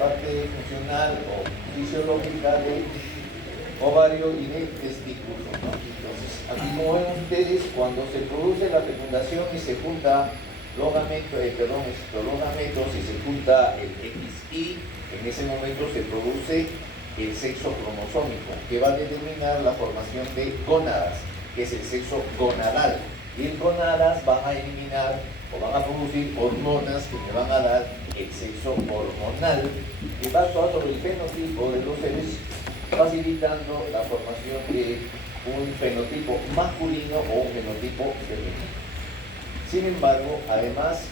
parte funcional o fisiológica del ovario y del testículo, ¿no? Entonces, aquí como ven ustedes, cuando se produce la fecundación y se junta los gametos y se junta el XY, en ese momento se produce el sexo cromosómico, que va a determinar la formación de gónadas, que es el sexo gonadal. Y en gónadas van a eliminar o van a producir hormonas que me van a dar el sexo hormonal, que va a actuar sobre el fenotipo de los seres, facilitando la formación de un fenotipo masculino o un fenotipo femenino. Sin embargo, además,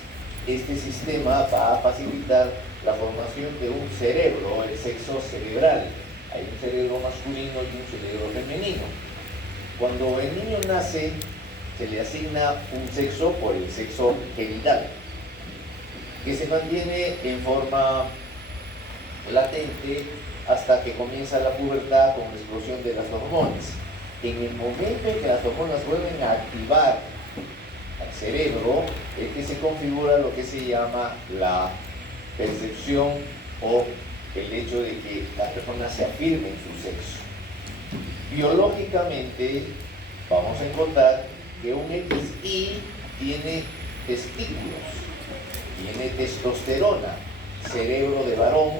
este sistema va a facilitar la formación de un cerebro, el sexo cerebral. Hay un cerebro masculino y un cerebro femenino. Cuando el niño nace, se le asigna un sexo por el sexo genital, que se mantiene en forma latente hasta que comienza la pubertad con la explosión de las hormonas. En el momento en que las hormonas vuelven a activar al cerebro, es que se configura lo que se llama la percepción o el hecho de que las personas se afirmen su sexo. Biológicamente, vamos a encontrar que un XY tiene testículos, tiene testosterona, cerebro de varón,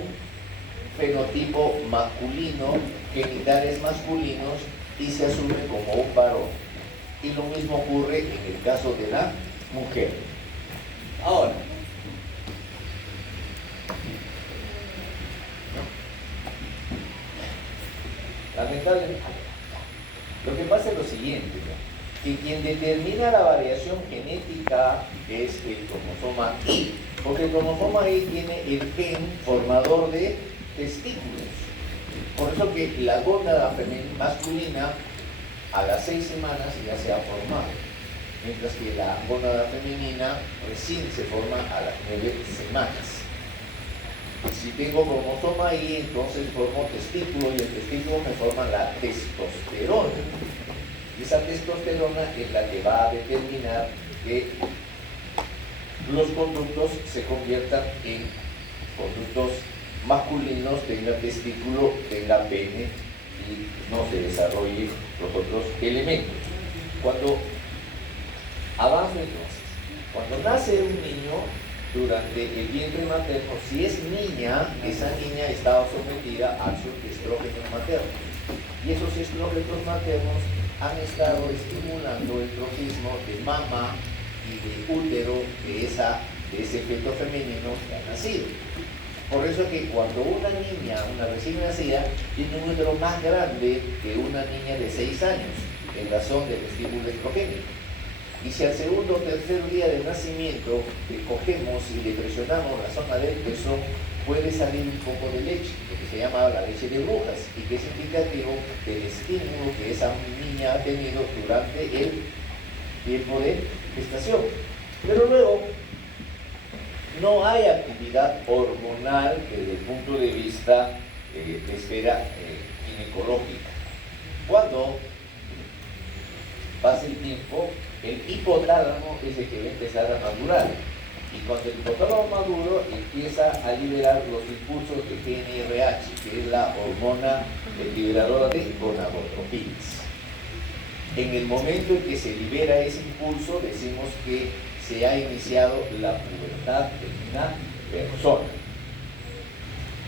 fenotipo masculino, genitales masculinos y se asume como un varón. Y lo mismo ocurre en el caso de la mujer. Ahora, lamentablemente, lo que pasa es lo siguiente, ¿no? Que quien determina la variación genética es el cromosoma Y, porque el cromosoma Y tiene el gen formador de testículos. Por eso que la gónada masculina a las 6 semanas ya se ha formado, mientras que la gónada femenina recién se forma a las 9 semanas. Si tengo cromosoma Y, entonces formo testículo y el testículo me forma la testosterona. Y esa testosterona es la que va a determinar que los conductos se conviertan en conductos masculinos, tenga testículo, tenga pene y no se desarrollen los otros elementos. Cuando avanzo entonces, cuando nace un niño, durante el vientre materno, si es niña, esa niña estaba sometida a sus estrógenos maternos. Y esos estrógenos maternos han estado estimulando el tropismo de mama y de útero de ese feto femenino que ha nacido. Por eso que cuando una niña, una recién nacida, tiene un útero más grande que una niña de 6 años, en razón del estímulo estrogénico. Y si al segundo o tercer día de nacimiento le cogemos y le presionamos la zona del pezón, puede salir un poco de leche, lo que se llama la leche de brujas, y que es indicativo del estímulo que esa niña ha tenido durante el tiempo de gestación. Pero luego, no hay actividad hormonal desde el punto de vista de esfera ginecológica. Cuando pasa el tiempo, el hipotálamo es el que va a empezar a madurar. Y cuando el hipotálamo maduro empieza a liberar los impulsos de GnRH, que es la hormona liberadora de gonadotropinas. En el momento en que se libera ese impulso, decimos que se ha iniciado la pubertad de una persona.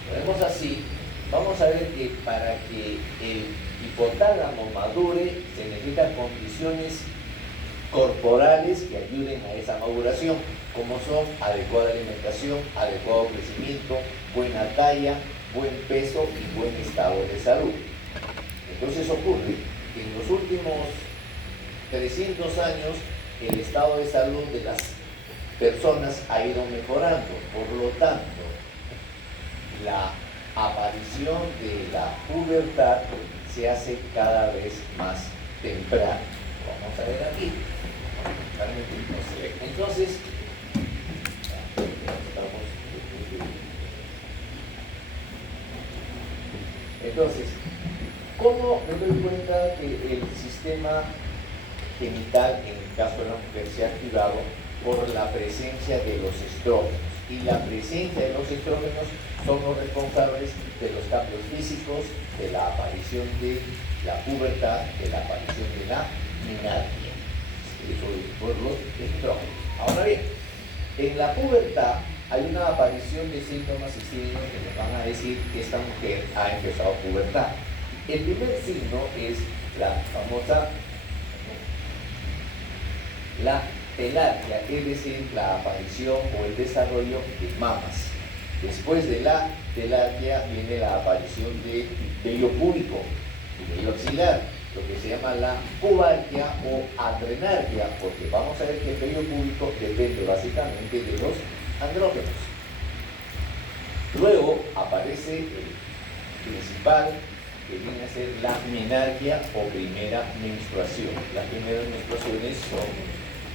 Lo vemos así. Vamos a ver que para que el hipotálamo madure se necesitan condiciones corporales que ayuden a esa maduración, como son adecuada alimentación, adecuado crecimiento, buena talla, buen peso y buen estado de salud. Entonces ocurre que en los últimos 300 años el estado de salud de las personas ha ido mejorando, por lo tanto la aparición de la pubertad se hace cada vez más temprano. Vamos a ver aquí. Entonces, ¿cómo me doy cuenta que el sistema genital, en el caso de la mujer, se ha activado por la presencia de los estrógenos? Y la presencia de los estrógenos son los responsables de los cambios físicos, de la aparición de la pubertad, de la aparición de la menarquia. Eso es por los estrógenos. Ahora bien, en la pubertad hay una aparición de síntomas y signos que nos van a decir que esta mujer ha empezado pubertad. El primer signo es la famosa la telarquia, es decir, la aparición o el desarrollo de mamas. Después de la telarquia viene la aparición de vello púbico y vello axilar, lo que se llama la pubarquia o adrenarquia, porque vamos a ver que el vello púbico depende básicamente de los andrógenos. Luego aparece el principal, que viene a ser la menarquia o primera menstruación. Las primeras menstruaciones son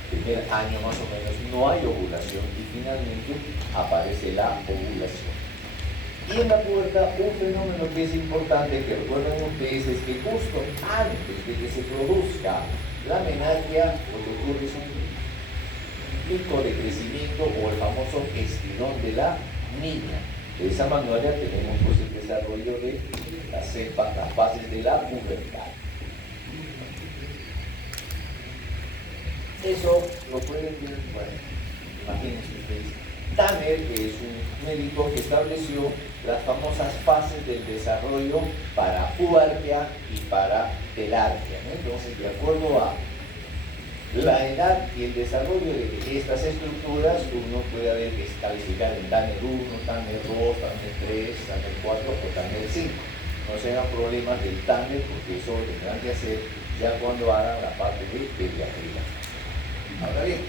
primer año más o menos, no hay ovulación y finalmente aparece la ovulación. Y en la pubertad un fenómeno que es importante, que recuerden ustedes, es que justo antes de que se produzca la menarquia, lo que ocurre es un pico de crecimiento o el famoso estirón de la niña. De esa manera tenemos pues el desarrollo de las fases de la pubertad. Eso lo pueden ver, bueno, imagínense ustedes. Tanner es un médico que estableció las famosas fases del desarrollo para pubarquia y para telarquia, ¿no? Entonces, de acuerdo a la edad y el desarrollo de estas estructuras, uno puede calificar en Tanner 1, Tanner 2, Tanner 3, Tanner 4 o Tanner 5. No serán problemas del Tanner porque eso lo tendrán que hacer ya cuando hagan la parte de pediatría. Ahora bien,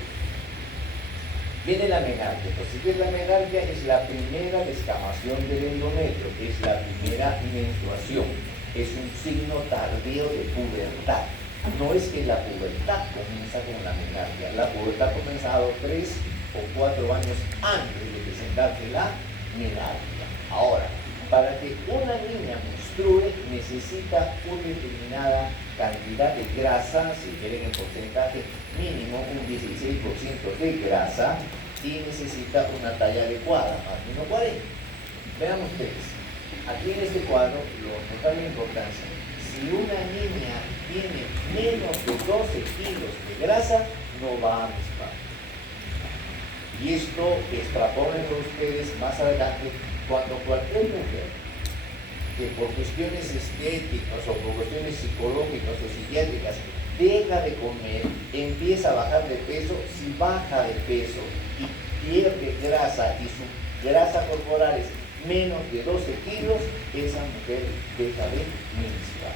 viene la menarquia. Entonces, ¿qué es la menarquia? Es la primera descamación del endometrio, es la primera menstruación, es un signo tardío de pubertad. No es que la pubertad comienza con la menarquia, la pubertad ha comenzado 3 o 4 años antes de presentarse la menarquia. Ahora, para que una niña menstrue necesita una determinada cantidad de grasa, si quieren en porcentaje mínimo un 16% de grasa, y necesita una talla adecuada, más de 1,40. Veamos ustedes, aquí en este cuadro lo nota la importancia. Si una niña tiene menos de 12 kilos de grasa, no va a menstruar. Y esto extrapólenlo ustedes más adelante cuando cualquier mujer que por cuestiones estéticas o por cuestiones psicológicas o psiquiátricas deja de comer, empieza a bajar de peso, si baja de peso y pierde grasa y su grasa corporal es menos de 12 kilos, esa mujer deja de menstruar.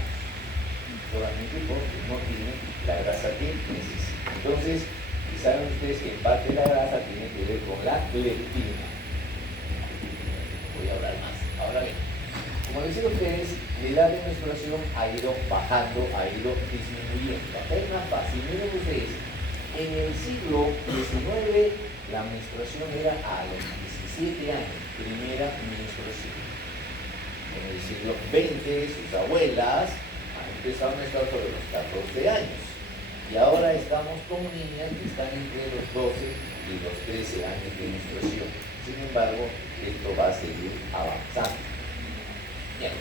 Solamente porque no tiene la grasa que necesita. Entonces, y saben ustedes que en parte la grasa tiene que ver con la leptina. Voy a hablar más. Ahora bien, como dicen ustedes, la edad de menstruación ha ido bajando, ha ido disminuyendo. Acá es más fácil. Miren ustedes, en el siglo XIX la menstruación era a los 17 años, primera menstruación. En el siglo XX sus abuelas empezaron a estar sobre los 14 años. Y ahora estamos con niñas que están entre los 12 y los 13 años de menstruación. Sin embargo, esto va a seguir avanzando. Bien.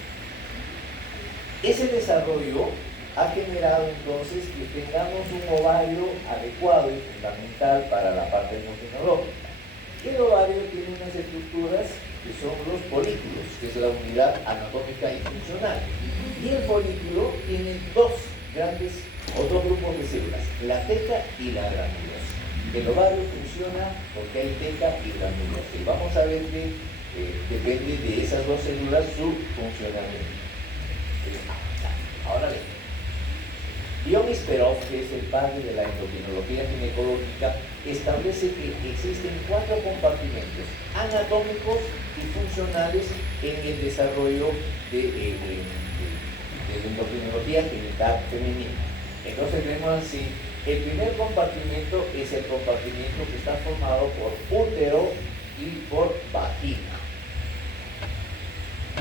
Ese desarrollo ha generado entonces que tengamos un ovario adecuado y fundamental para la parte endocrinológica. El ovario tiene unas estructuras que son los folículos, que es la unidad anatómica y funcional. Y el folículo tiene dos grupos de células, la teca y la granulosa. El ovario funciona porque hay teca y granulosa. Y vamos a ver que depende de esas dos células su funcionamiento. Ahora bien, Dionis Perov, que es el padre de la endocrinología ginecológica, establece que existen 4 compartimentos anatómicos y funcionales en el desarrollo de la endocrinología genital femenina. Entonces vemos así, el primer compartimento es el compartimento que está formado por útero y por vagina.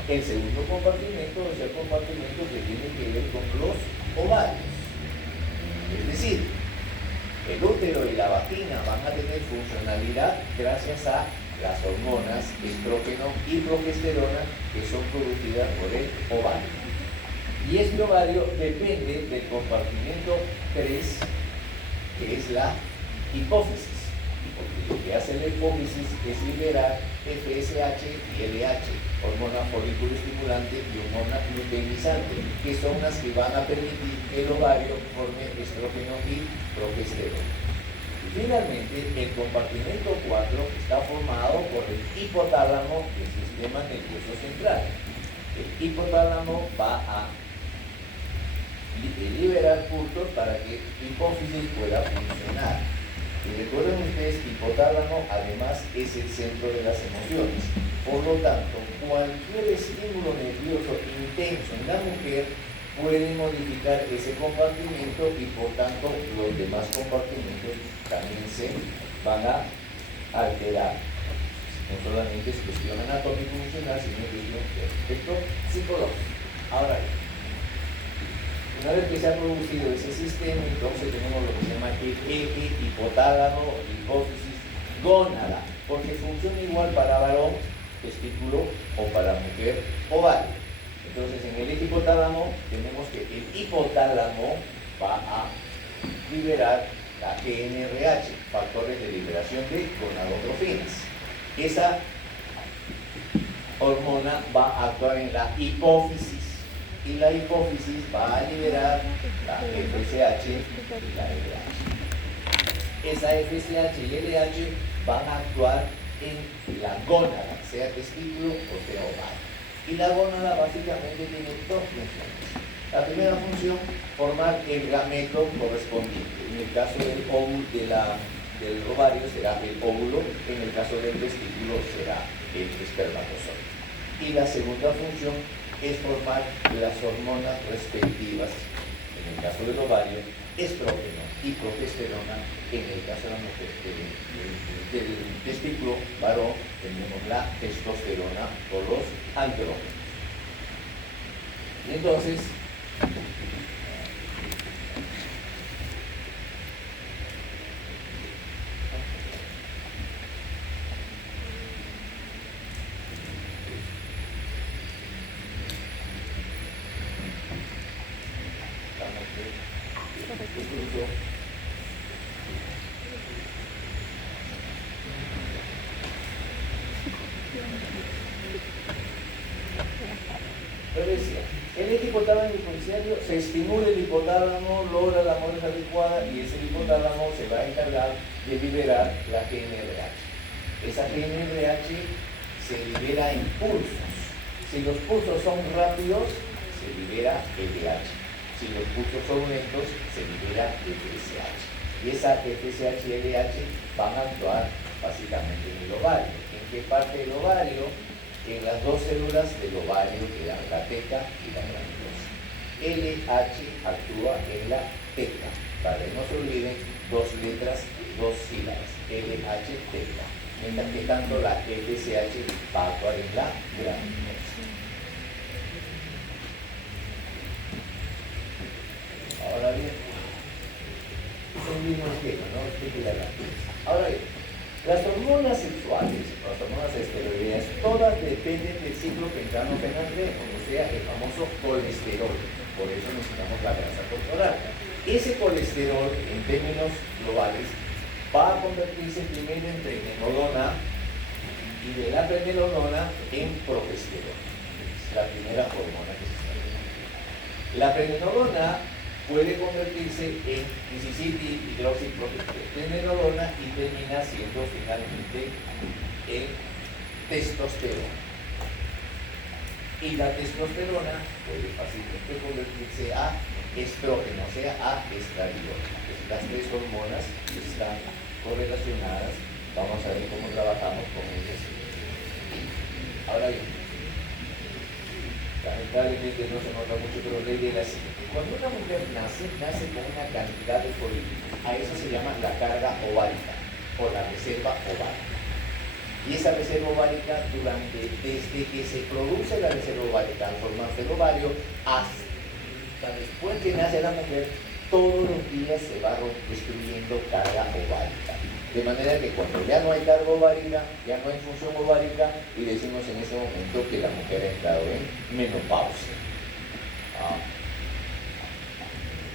El segundo compartimento es el compartimento que tiene que ver con los ovarios. Es decir, el útero y la vagina van a tener funcionalidad gracias a las hormonas estrógeno y progesterona que son producidas por el ovario. Y este ovario depende del compartimento 3, que es la hipófisis. Porque lo que hace la hipófisis es liberar FSH y LH, hormona folículo estimulante y hormona luteinizante, que son las que van a permitir que el ovario forme estrógeno y progesterona. Y finalmente, el compartimento 4 está formado por el hipotálamo del sistema nervioso central. El hipotálamo va a liberar puntos para que la hipófisis pueda funcionar. Y recuerden ustedes que el hipotálamo además es el centro de las emociones. Por lo tanto, cualquier estímulo nervioso intenso en la mujer puede modificar ese compartimento y por tanto los demás compartimentos también se van a alterar. No solamente es cuestión anatómica y funcional, sino cuestión de aspecto psicológico. Ahora bien, una vez que se ha producido ese sistema, entonces tenemos lo que se llama el eje hipotálamo, hipófisis, gónada, porque funciona igual para varón, testículo, o para mujer, ovario. Entonces, en el eje hipotálamo tenemos que el hipotálamo va a liberar la GnRH, factores de liberación de gonadotrofinas. Esa hormona va a actuar en la hipófisis. Y la hipófisis va a liberar la FSH y la LH. Esa FSH y LH van a actuar en la gónada, sea testículo o sea ovario. Y la gónada básicamente tiene dos funciones. La primera función, formar el gameto correspondiente. En el caso del óvulo del ovario será el óvulo, en el caso del testículo será el espermatozoide. Y la segunda función es formar las hormonas respectivas, en el caso del ovario, estrógeno y progesterona, en el caso de la mujer, del testículo varón, tenemos la testosterona o los andrógenos. Y entonces, el eje hipotálamo hipoficiario se estimula el hipotálamo, logra la hormona adecuada y ese hipotálamo se va a encargar de liberar la GnRH. Esa GnRH se libera en pulsos. Si los pulsos son rápidos, se libera LH. Si los pulsos son lentos, se libera FSH. Y esa FSH y LH van a actuar básicamente en el ovario. ¿En qué parte del ovario? En las dos células del ovario que dan la teca y la granulosa. LH actúa en la teca. Para que no se olviden, dos letras, dos sílabas. LH, teca. Mientras que tanto la FSH va a actuar en la granulosa. Ahora bien, es el mismo esquema, ¿no? Ahora bien, las hormonas sexuales, las hormonas esteroideas, todas dependen del ciclo que entramos en andrógeno, o sea, el famoso colesterol. Por eso necesitamos la grasa corporal. Ese colesterol, en términos globales, va a convertirse primero en pregnenolona y de la pregnenolona en progesterona. Es la primera hormona que se está viendo. La pregnenolona puede convertirse en hidroxipregnenolona y termina siendo finalmente en testosterona. Y la testosterona puede fácilmente convertirse a estrógeno, o sea, a estradiol. Las tres hormonas están correlacionadas. Vamos a ver cómo trabajamos con ellas. Ahora bien, lamentablemente no se nota mucho, pero la idea es así. Cuando una mujer nace con una cantidad de folículos. A eso se llama la carga ovárica o la reserva ovárica. Y esa reserva ovárica, desde que se produce la reserva ovárica al formarse el ovario, hasta después que nace la mujer, todos los días se va destruyendo carga ovárica. De manera que cuando ya no hay carga ovárica, ya no hay función ovárica, y decimos en ese momento que la mujer ha entrado en menopausia.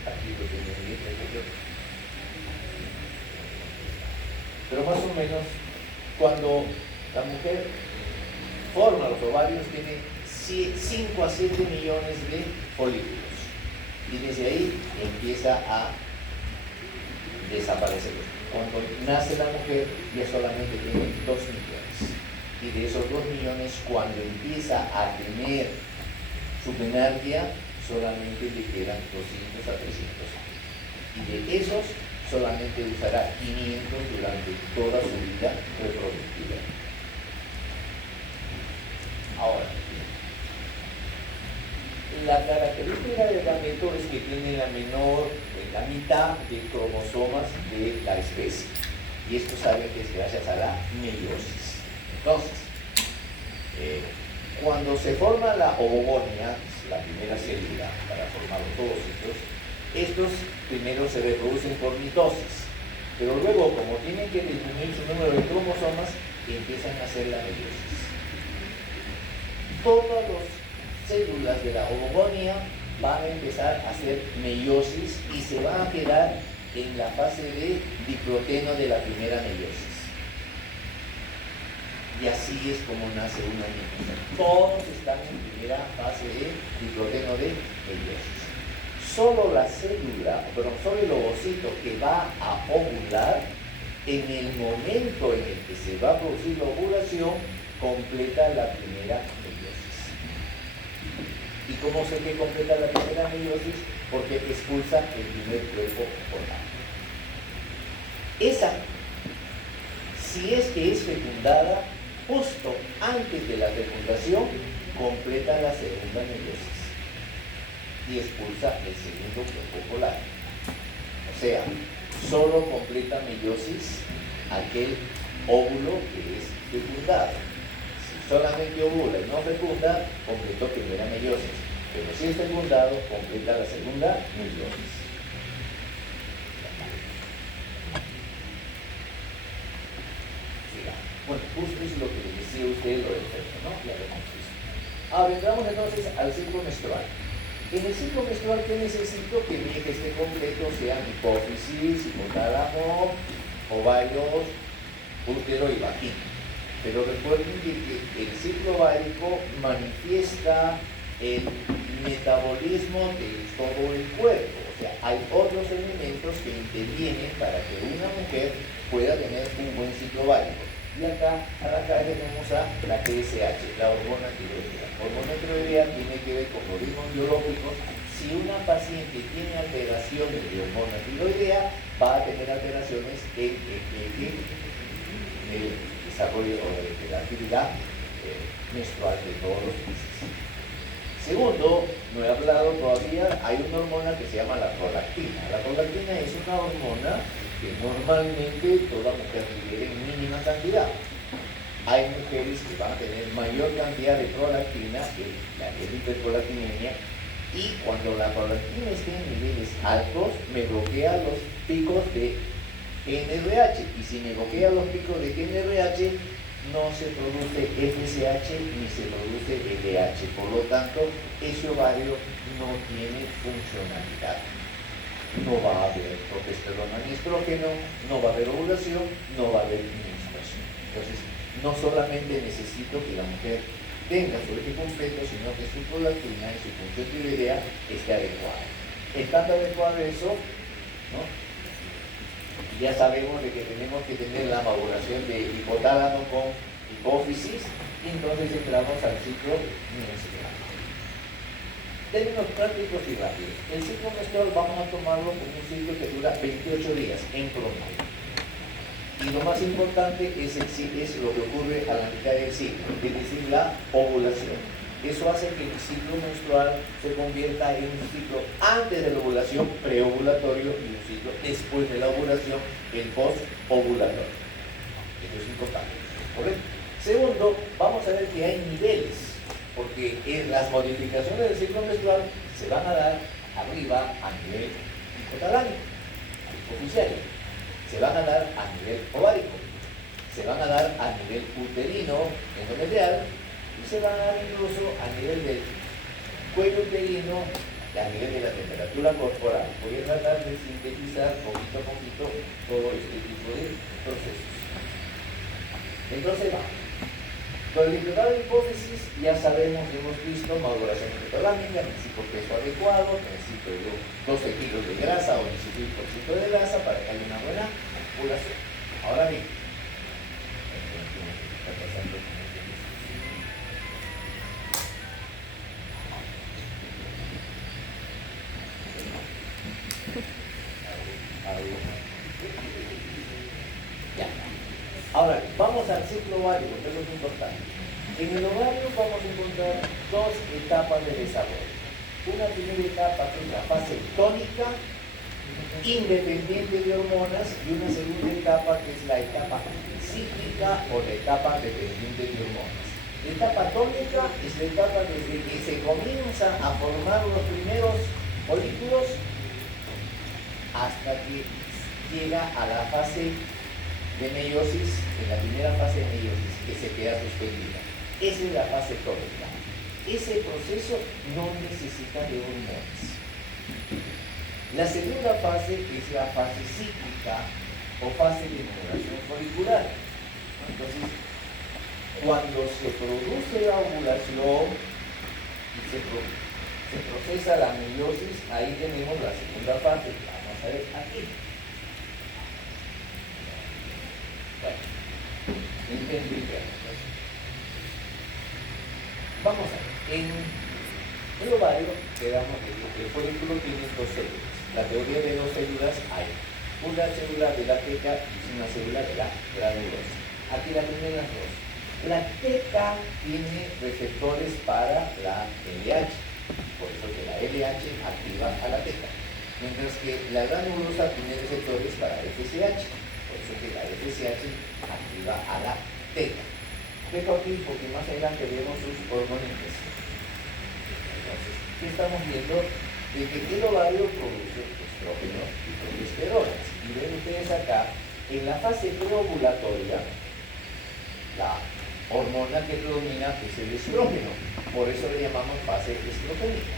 Aquí lo tienen bien, pero más o menos, cuando la mujer forma los ovarios, tiene 5 a 7 millones de folículos. Y desde ahí empieza a desaparecer. Cuando nace la mujer, ya solamente tiene 2 millones. Y de esos 2 millones, cuando empieza a tener su menarquia, solamente le quedan 200 a 300 años. Y de esos, solamente usará 500 durante toda su vida reproductiva. Ahora, la característica del gameto es que tiene la mitad de cromosomas de la especie. Y esto saben que es gracias a la meiosis. Entonces, cuando se forma la ovogonia, la primera célula para formar los ovocitos, estos primero se reproducen por mitosis, pero luego, como tienen que disminuir su número de cromosomas, empiezan a hacer la meiosis. Todas las células de la ovogonia van a empezar a hacer meiosis y se van a quedar en la fase de diproteno de la primera meiosis. Y así es como nace una niña. Todos están en primera fase de diproteno de meiosis. Solo la célula, solo el ovocito que va a ovular, en el momento en el que se va a producir la ovulación, completa la primera meiosis. ¿Y cómo sé que completa la primera meiosis? Porque expulsa el primer cuerpo hormonal. Esa, si es que es fecundada, justo antes de la fecundación, completa la segunda meiosis y expulsa el segundo cuerpo polar. O sea, solo completa meiosis aquel óvulo que es fecundado. Si solamente ovula y no fecunda, completó primera meiosis. Pero si es fecundado, completa la segunda meiosis. Bueno, justo es lo que les decía a usted, lo del feto, ¿no? Ya lo hemos visto. Ahora entramos entonces al ciclo menstrual. En el ciclo menstrual, ¿qué necesito? Que mi eje esté completo, sean hipófisis, hipotálamo, ovarios, útero y vagina. Pero recuerden que el ciclo ovárico manifiesta el metabolismo de todo el cuerpo. O sea, hay otros elementos que intervienen para que una mujer pueda tener un buen ciclo ovárico. Y acá tenemos a la TSH, la hormona tiroidea. La hormona tiroidea tiene que ver con los ritmos biológicos. Si una paciente tiene alteraciones de hormona tiroidea, va a tener alteraciones en el desarrollo de la actividad menstrual de todos los meses. Segundo, no he hablado todavía, hay una hormona que se llama la prolactina. La prolactina es una hormona que normalmente toda mujer requiere en mínima cantidad. Hay mujeres que van a tener mayor cantidad de prolactina, que la hiperprolactinemia, y cuando la prolactina esté en niveles altos, me bloquea los picos de GnRH, y si me bloquea los picos de GnRH, no se produce FSH ni se produce LH, por lo tanto, ese ovario no tiene funcionalidad. No va a haber progesterona ni estrógeno, no va a haber ovulación, no va a haber menstruación. Entonces, no solamente necesito que la mujer tenga su eje completo, sino que su prolactina y su función tiroidea esté adecuada. Estando adecuado eso, ¿no? Ya sabemos de que tenemos que tener la maduración de hipotálamo con hipófisis, y entonces entramos al ciclo menstrual. Términos prácticos y rápidos. El ciclo menstrual vamos a tomarlo como un ciclo que dura 28 días en promedio. Y lo más importante es lo que ocurre a la mitad del ciclo, es decir, la ovulación. Eso hace que el ciclo menstrual se convierta en un ciclo antes de la ovulación, preovulatorio, y un ciclo después de la ovulación, el postovulatorio. Eso es importante. ¿Correcto? Segundo, vamos a ver que hay niveles, porque las modificaciones del ciclo menstrual se van a dar arriba a nivel hipotalámico, hipoficiario. se van a dar a nivel ovárico, se van a dar a nivel uterino, endometrial, y se van a dar incluso a nivel del cuello uterino y a nivel de la temperatura corporal. Voy a tratar de sintetizar poquito a poquito todo este tipo de procesos. Entonces vamos. Con el declarado de hipófisis ya sabemos, hemos visto maduración hipotalámica, necesito peso adecuado, necesito 12 kilos de grasa o 16% de grasa para que haya una buena ovulación. Ahora bien, ya. Ahora, vamos al ciclo ovárico, que es lo importante. En el ovario vamos a encontrar dos etapas de desarrollo. Una primera etapa que es la fase tónica, independiente de hormonas, y una segunda etapa que es la etapa cíclica o la etapa dependiente de hormonas. La etapa tónica es la etapa desde que se comienza a formar los primeros folículos hasta que llega a la fase de meiosis, en la primera fase de meiosis, que se queda suspendida. Esa es la fase tónica. Ese proceso no necesita de hormonas. La segunda fase es la fase cíclica o fase de maduración folicular. Entonces, cuando se produce la ovulación y se procesa la meiosis, ahí tenemos la segunda fase. Vamos a ver aquí. Bueno, vamos a ver. En el ovario quedamos de que el folículo tiene dos células. La teoría de dos células hay una célula de la teca y una célula de la granulosa. Aquí la tienen las dos. La teca tiene receptores para la LH, por eso que la LH activa a la teca, mientras que la granulosa tiene receptores para FSH, por eso que la FSH activa a la teca. Dejo aquí porque más adelante vemos sus hormonitas. Entonces, ¿qué estamos viendo? De que el ovario produce estrógenos y progesteronas. Y ven ustedes acá, en la fase preovulatoria, la hormona que predomina es el estrógeno, por eso le llamamos fase estrogénica.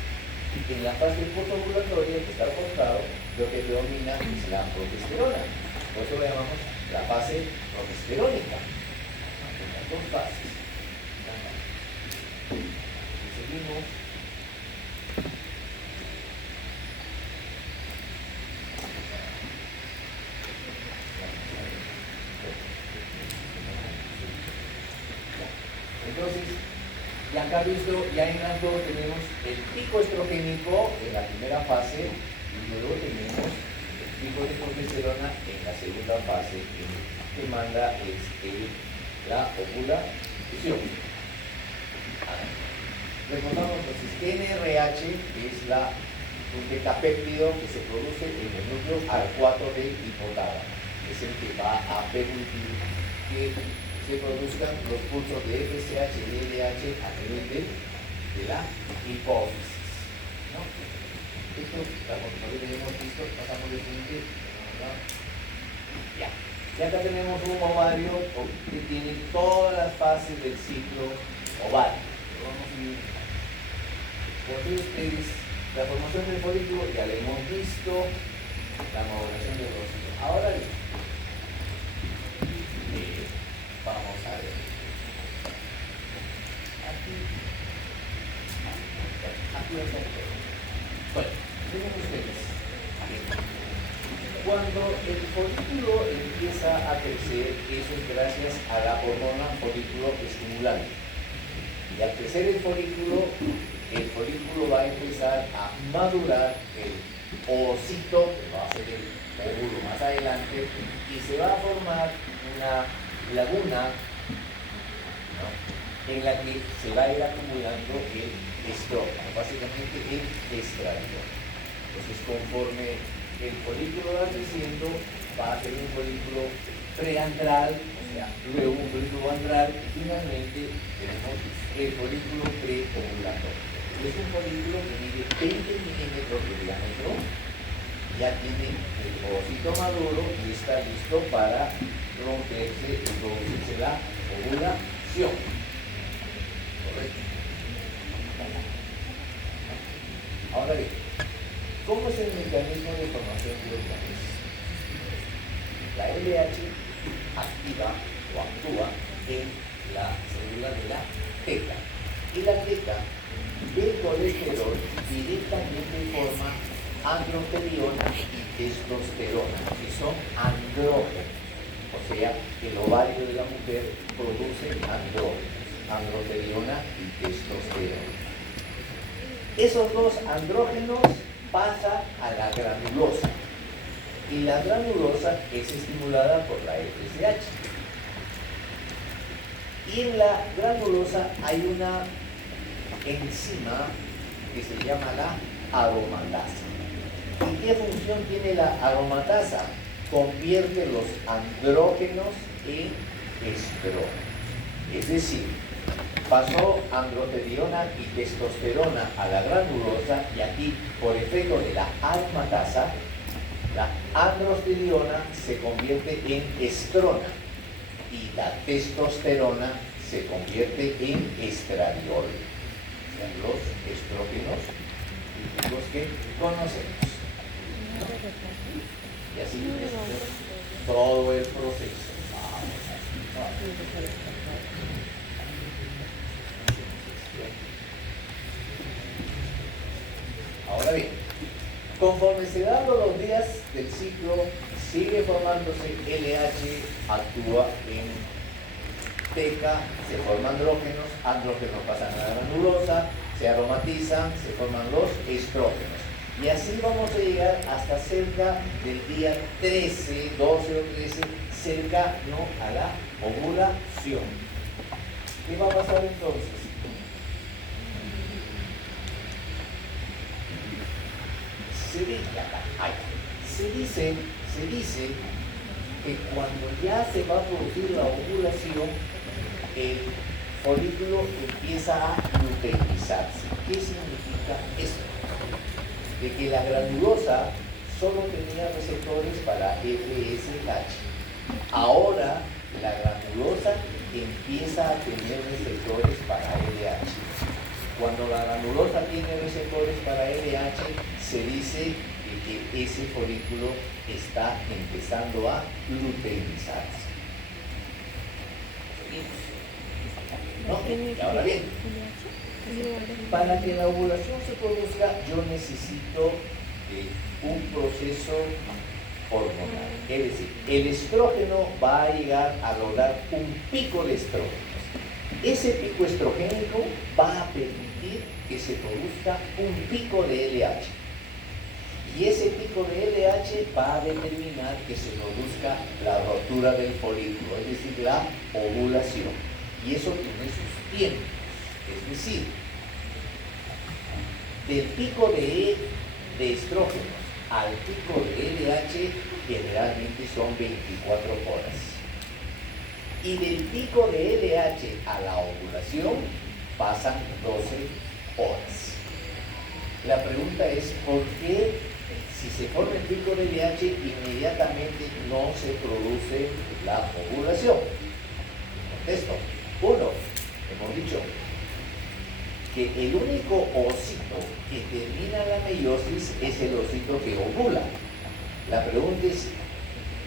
En la fase postovulatoria, que está al costado, lo que predomina es la progesterona, por eso le llamamos la fase progesterónica. Las dos fases. Y seguimos. Entonces, ya acá visto, ya en las dos tenemos el pico estrogénico en la primera fase y luego tenemos el pico de progesterona en la segunda fase que manda la ovulación. Recordamos entonces que NRH es un decapéptido que se produce en el núcleo arcuato del hipotálamo. Es el que va a permitir que se produzcan los pulsos de FSH y LH a nivel de la hipófisis. ¿No? Esto, como lo hemos visto, pasamos de siguiente. Ya. Y acá tenemos un ovario que tiene todas las fases del ciclo ovario. Vamos a ir. Entonces, la formación del folículo ya le hemos visto, la maduración del óvulo. Ahora bien, vamos a ver. Aquí va a ser todo. Bueno, miren ustedes. Cuando el folículo empieza a crecer, eso es gracias a la hormona folículo estimulante. Y al crecer el folículo va a empezar a madurar el ovocito, que va a ser el óvulo más adelante, y se va a formar una laguna, ¿no?, en la que se va a ir acumulando el estrógeno, básicamente el estradiol. Entonces, conforme el folículo va creciendo, va a ser un folículo preandral, o sea, luego un folículo andral, y finalmente tenemos el folículo preovulatorio. Es un folículo que mide 20 milímetros de diámetro, ya tiene el ovocito maduro y está listo para romperse y producirse la ovulación. Correcto. Ahora bien, ¿cómo es el mecanismo de formación de los gametos? La LH activa o actúa en la célula de la teca. Y la teca ve el colesterol directamente forma androstenediona y testosterona, que son andrógenos. O sea, el ovario de la mujer produce andrógenos, androstenediona y testosterona. Esos dos andrógenos pasan a la granulosa. Y la granulosa es estimulada por la FSH. Y en la granulosa hay una enzima que se llama la aromatasa. ¿Y qué función tiene la aromatasa? Convierte los andrógenos en estrógenos. Es decir, pasó androstenediona y testosterona a la granulosa y aquí, por efecto de la aromatasa, la androstenediona se convierte en estrona y la testosterona se convierte en estradiol. O sea, los estrógenos, los que conocemos. Y así es todo el proceso. Ahora bien, conforme se dan los días del ciclo, sigue formándose LH, actúa en teca, se forman andrógenos pasan a la granulosa, se aromatizan, se forman los estrógenos. Y así vamos a llegar hasta cerca del día 13, 12 o 13, cercano a la ovulación. ¿Qué va a pasar entonces? Se dice que cuando ya se va a producir la ovulación, el folículo empieza a luteinizarse. ¿Qué significa esto? De que la granulosa solo tenía receptores para FSH. Ahora la granulosa empieza a tener receptores para LH. Cuando la granulosa tiene receptores para LH, se dice que ese folículo está empezando a luteinizarse. ¿No? Y ahora bien, para que la ovulación se produzca, yo necesito un proceso hormonal. Es decir, el estrógeno va a llegar a lograr un pico de estrógenos. Ese pico estrogénico va a permitir que se produzca un pico de LH. Y ese pico de LH va a determinar que se produzca la rotura del folículo, es decir, la ovulación. Y eso tiene sus tiempos. Es decir, del pico de estrógenos al pico de LH generalmente son 24 horas. Y del pico de LH a la ovulación pasan 12 horas. La pregunta es, ¿por qué si se forma el pico de LH inmediatamente no se produce la ovulación? Contesto. Uno, hemos dicho que el único ovocito que termina la meiosis es el ovocito que ovula. La pregunta es,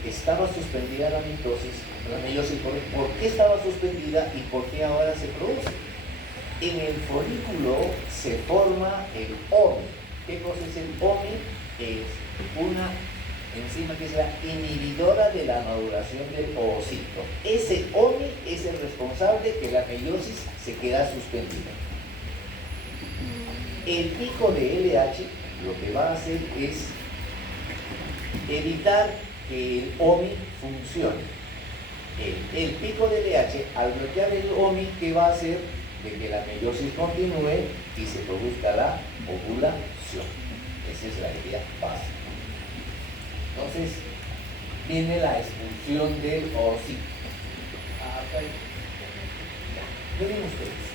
¿estaba suspendida la meiosis? ¿Por qué estaba suspendida y por qué ahora se produce? En el folículo se forma el OMI. ¿Qué cosa es el OMI? Es una enzima que es la inhibidora de la maduración del ovocito. Ese OMI es el responsable de que la meiosis se queda suspendida. El pico de LH lo que va a hacer es evitar que el OMI funcione. El pico de LH, al bloquear el OMI, ¿qué va a hacer? De que la meiosis continúe y se produzca la ovulación. Esa es la idea básica. Entonces, viene la expulsión del ovocito. Miren ustedes.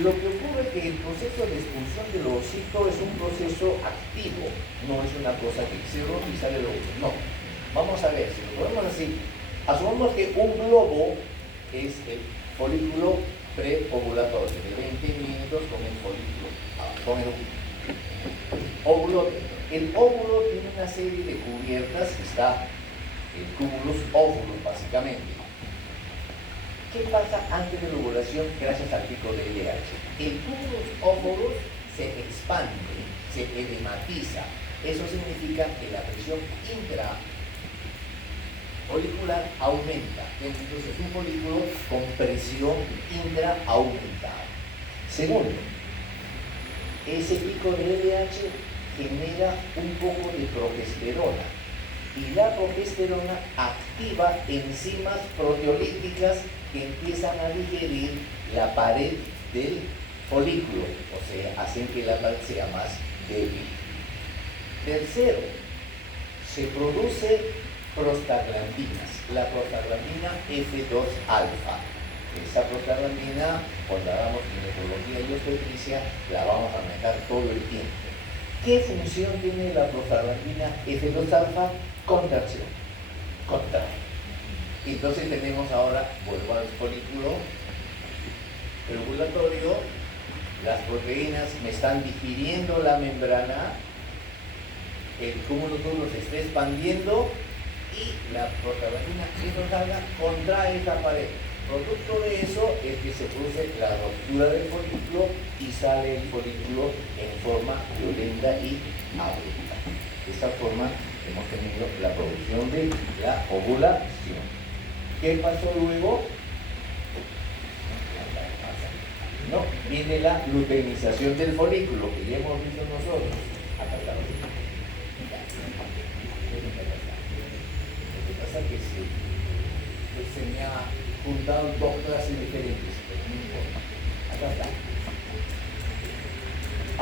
Lo que ocurre es que el proceso de expulsión del ovocito es un proceso activo, no es una cosa que se rompe y sale lo otro. No. Vamos a ver, si lo ponemos así, asumamos que un globo es el folículo preovulatorio, de 20 minutos con el folículo, con el óvulo. El óvulo tiene una serie de cubiertas, está el cúmulus óvulos básicamente. ¿Qué pasa antes de la ovulación gracias al pico de LH? El cúmulus óvulos se expande, se edematiza. Eso significa que la presión intrafolicular aumenta. Entonces es un folículo con presión intraaumentada. Segundo, ese pico de LH genera un poco de progesterona. Y la progesterona activa enzimas proteolíticas que empiezan a digerir la pared del folículo, o sea, hacen que la pared sea más débil. Tercero, se produce prostaglandinas, la prostaglandina F2-alfa. Esa prostaglandina, cuando hagamos ginecología y obstetricia, la vamos a manejar todo el tiempo. ¿Qué función tiene la prostaglandina F2-alfa? Contracción. Contrae. Entonces tenemos ahora, vuelvo al folículo ovulatorio, las proteínas me están digiriendo la membrana, el cúmulo óvulo se está expandiendo y la prostaglandina F2-alfa contrae esa pared. Producto de eso es que se produce la ruptura del folículo y sale el folículo en forma violenta y abrupta. De esta forma hemos tenido la producción de la ovulación. ¿Qué pasó luego? No, viene la luteinización del folículo, que ya hemos visto nosotros. Acá está. Lo que pasa es que se me ha juntado dos clases diferentes, pero no importa. Acá está.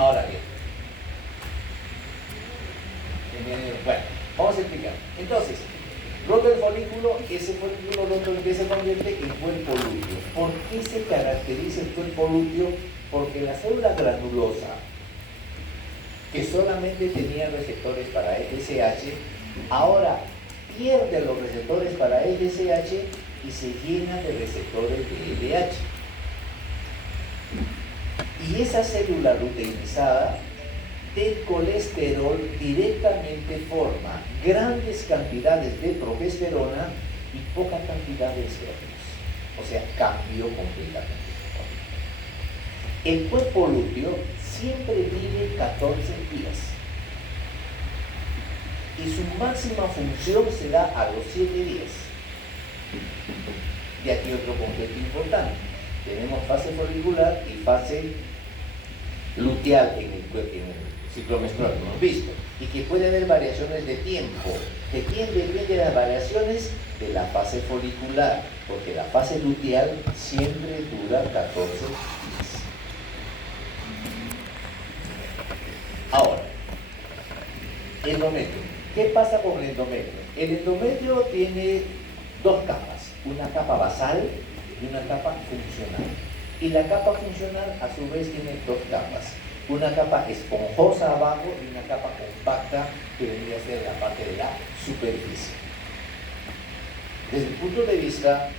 Ahora bien. Bueno, vamos a explicar. Entonces, roto el folículo, ese folículo roto empieza a convertirse en cuerpo lúteo. ¿Por qué se caracteriza el cuerpo lúteo? Porque la célula granulosa, que solamente tenía receptores para FSH, ahora pierde los receptores para FSH y se llena de receptores de LH. Y esa célula luteinizada del colesterol directamente forma grandes cantidades de progesterona y poca cantidad de estrógenos. O sea, cambió completamente. El cuerpo lúteo siempre vive 14 días y su máxima función se da a los 7 días. Y aquí otro concepto importante. Tenemos fase folicular y fase luteal en el ciclo menstrual, como hemos visto, y que puede haber variaciones de tiempo. ¿De quién dependen las variaciones? De la fase folicular, porque la fase luteal siempre dura 14 días. Ahora, endometrio. ¿Qué pasa con el endometrio? El endometrio tiene dos capas, una capa basal y una capa funcional. Y la capa funcional a su vez tiene dos capas, una capa esponjosa abajo y una capa compacta que vendría a ser la parte de la superficie. Desde el punto de vista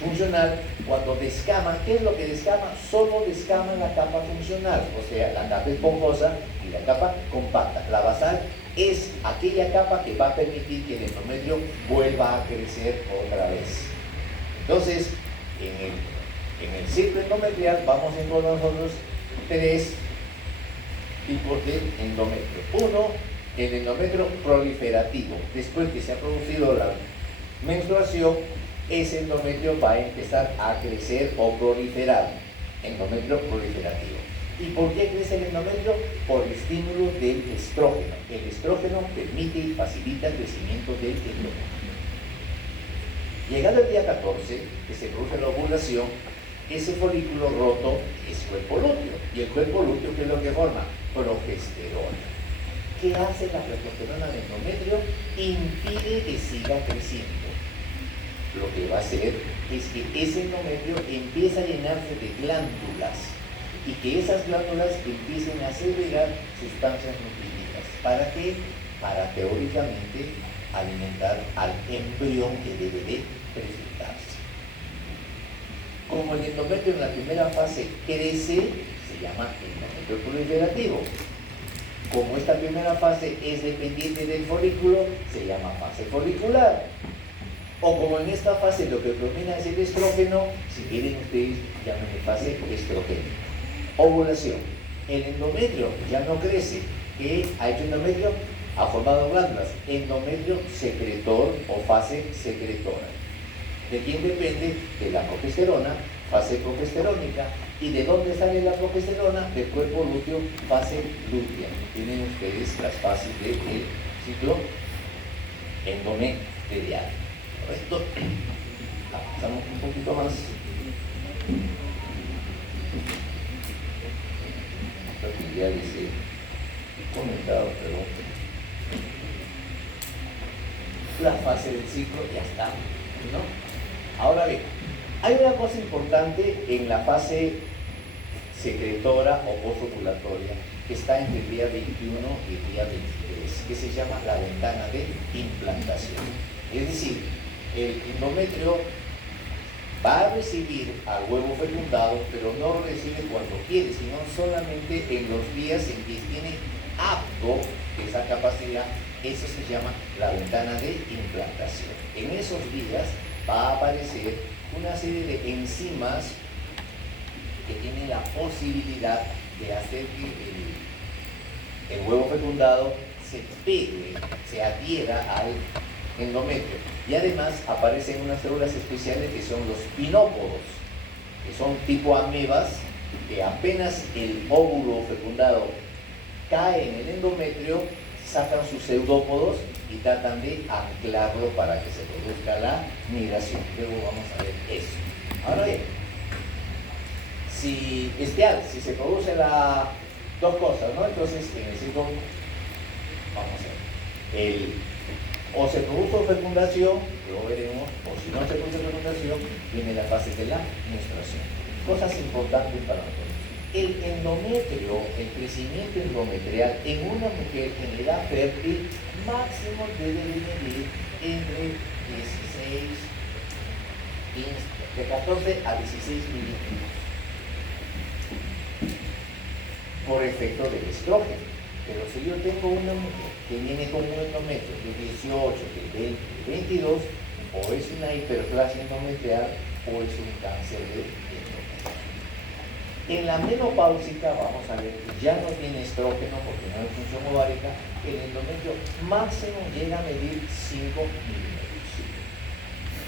funcional, cuando descama, ¿qué es lo que descama? Solo descama la capa funcional, o sea, la capa esponjosa y la capa compacta. La basal es aquella capa que va a permitir que el endometrio vuelva a crecer otra vez. Entonces, en el ciclo endometrial vamos a encontrar nosotros 3 tipos de endometrio. Uno, el endometrio proliferativo. Después que se ha producido la menstruación, ese endometrio va a empezar a crecer o proliferar. Endometrio proliferativo. ¿Y por qué crece el endometrio? Por el estímulo del estrógeno. El estrógeno permite y facilita el crecimiento del endometrio. Llegado el día 14, que se produce la ovulación, ese folículo roto es cuerpo lúteo. ¿Y el cuerpo lúteo qué es lo que forma? Progesterona. ¿Qué hace la progesterona del endometrio? Impide que siga creciendo. Lo que va a hacer es que ese endometrio empieza a llenarse de glándulas y que esas glándulas empiecen a segregar sustancias nutritivas. ¿Para qué? Para teóricamente alimentar al embrión que debe de presentarse. Como el endometrio en la primera fase crece, se llama endometrio proliferativo. Como esta primera fase es dependiente del folículo, se llama fase folicular. O como en esta fase lo que predomina es el estrógeno, si quieren ustedes llamen de fase estrogénica. Ovulación. El endometrio ya no crece. ¿Qué ha hecho endometrio? Ha formado glándulas. Endometrio secretor o fase secretora. ¿De quién depende? De la progesterona, fase progesterónica. ¿Y de dónde sale la progesterona? Del cuerpo lúteo, fase lútea. Tienen ustedes las fases del ciclo endometrial. ¿Correcto? Avanzamos un poquito más. Aquí ya dice comentado, pero la fase del ciclo ya está, ¿no? Ahora bien, hay una cosa importante en la fase secretora o posovulatoria que está entre el día 21 y el día 23, que se llama la ventana de implantación. Es decir, el endometrio va a recibir al huevo fecundado, pero no lo recibe cuando quiere, sino solamente en los días en que tiene apto esa capacidad. Eso se llama la ventana de implantación. En esos días va a aparecer una serie de enzimas que tienen la posibilidad de hacer que el huevo fecundado se pegue, se adhiera al endometrio. Y además aparecen unas células especiales que son los pinópodos, que son tipo amebas, que apenas el óvulo fecundado cae en el endometrio, sacan sus pseudópodos y tratan de anclarlo para que se produzca la migración. Luego vamos a ver eso. Ahora bien, si se produce dos cosas, ¿no? Entonces en el ciclo, vamos a ver, o se produjo fecundación, lo veremos, o si no se produce fecundación, viene la fase de la menstruación. Cosas importantes para nosotros. El endometrio, el crecimiento endometrial en una mujer en edad fértil máximo debe de medir entre 14 a 16 milímetros por efecto del estrógeno. Pero si yo tengo una mujer que viene con un endometrio de 18, de 20, de 22, o es una hiperplasia endometrial o es un cáncer de endometrio. En la menopáusica, vamos a ver, ya no tiene estrógeno porque no hay función ovárica, el endometrio máximo llega a medir 5 milímetros.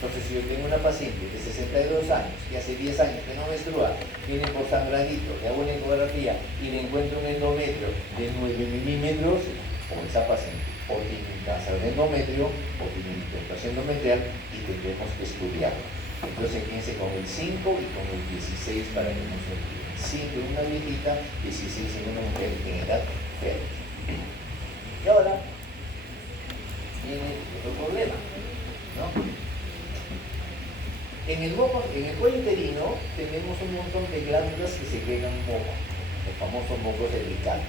Entonces, si yo tengo una paciente de 62 años, que hace 10 años que no menstrua, viene por sangradito, le hago una ecografía y le encuentro un endometrio de 9 milímetros, o esa paciente o tiene un cáncer de endometrio o tiene una hiperplasia endometrial y tendremos que estudiarlo. Entonces, fíjense con el 5 y con el 16 para que no se olvide. 5 en una viejita, 16 en una mujer en edad fértil. Y ahora viene otro problema, ¿no? En el cuello uterino tenemos un montón de glándulas que segregan moco, el famoso moco cervical,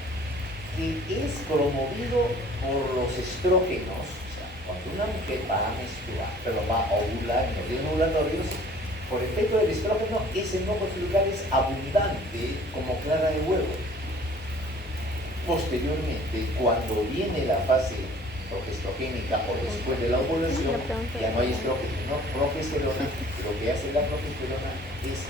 que es promovido por los estrógenos. O sea, cuando una mujer va a menstruar, pero va a ovular en los días ovulatorios, por efecto del estrógeno, ese moco cervical es abundante como clara de huevo. Posteriormente, cuando viene la fase progesterogénica o después de la ovulación, ya no hay estrógeno, sino progesterona. Lo que hace la progesterona es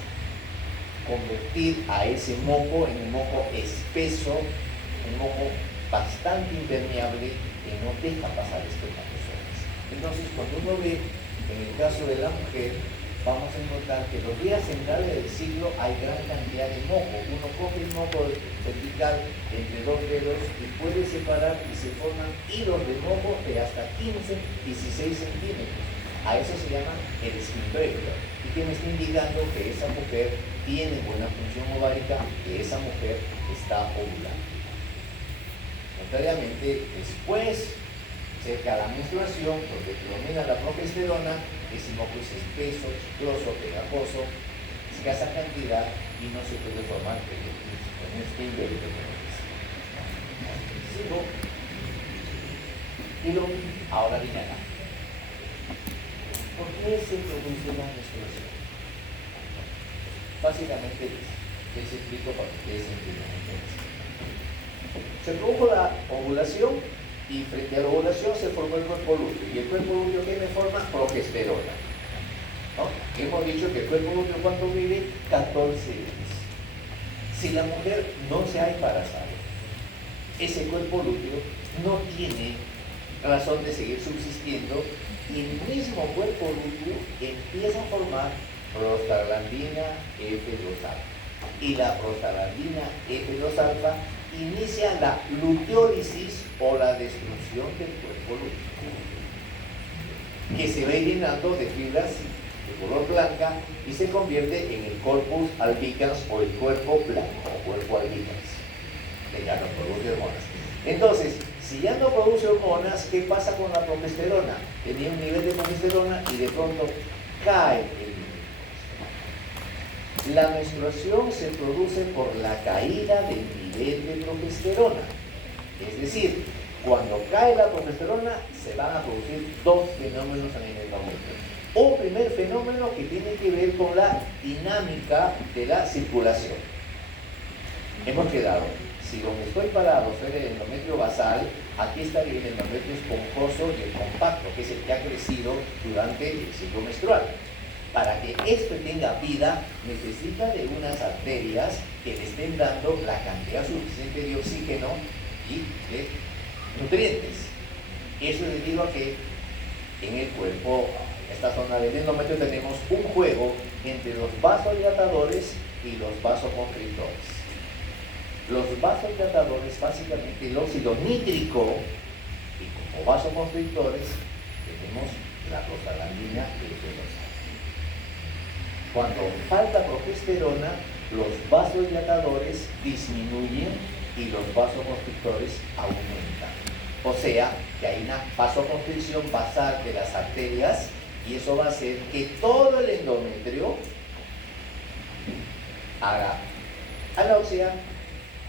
convertir a ese moco en un moco espeso, un moco bastante impermeable que no deja pasar espermatozoides. Entonces, cuando uno ve, en el caso de la mujer, vamos a encontrar que los días centrales del ciclo hay gran cantidad de moco. Uno coge el moco vertical entre dos dedos y puede separar y se forman hilos de moco de hasta 15, 16 centímetros. A eso se llama el skin breaker. Y que me está indicando que esa mujer tiene buena función ovárica, que esa mujer está ovulando. Contrariamente, después, cerca de la menstruación, donde predomina la progesterona, ese moco es espeso, chicloso, pegajoso, escasa cantidad y no se puede formar con un skin breaker. Sigo. Y lo mismo, ahora viene acá. ¿Por qué se produce la menstruación? Básicamente les explico para que ustedes entiendan. Se produjo la ovulación y frente a la ovulación se formó el cuerpo lúteo. ¿Y el cuerpo lúteo qué me forma? Progesterona. ¿No? Hemos dicho que el cuerpo lúteo, ¿cuánto vive? 14 días. Si la mujer no se ha embarazado, ese cuerpo lúteo no tiene razón de seguir subsistiendo y el mismo cuerpo lúteo empieza a formar prostaglandina F2-alfa. Y la prostaglandina F2-alfa inicia la luteólisis o la destrucción del cuerpo lúteo, que se va llenando de fibras de color blanca y se convierte en el corpus albicans o el cuerpo blanco o cuerpo albicans, que ya no produce hormonas. Entonces, si ya no produce hormonas, ¿qué pasa con la progesterona? Tenía un nivel de progesterona y de pronto cae el nivel. La menstruación se produce por la caída del nivel de progesterona. Es decir, cuando cae la progesterona se van a producir dos fenómenos a nivel endometrio. Un primer fenómeno que tiene que ver con la dinámica de la circulación. Hemos quedado, si donde estoy parado fuera el endometrio basal, aquí está el endometrio esponjoso y el compacto, que es el que ha crecido durante el ciclo menstrual. Para que esto tenga vida, necesita de unas arterias que le estén dando la cantidad suficiente de oxígeno y de nutrientes. Eso es debido a que en el cuerpo, en esta zona del endometrio, tenemos un juego entre los vasodilatadores y los vasoconstrictores. Los vasodilatadores, básicamente el óxido nítrico, y como vasoconstrictores tenemos la prostaglandina F2. Cuando falta progesterona, los vasodilatadores disminuyen y los vasoconstrictores aumentan. O sea, que hay una vasoconstricción basal de las arterias y eso va a hacer que todo el endometrio haga anoxia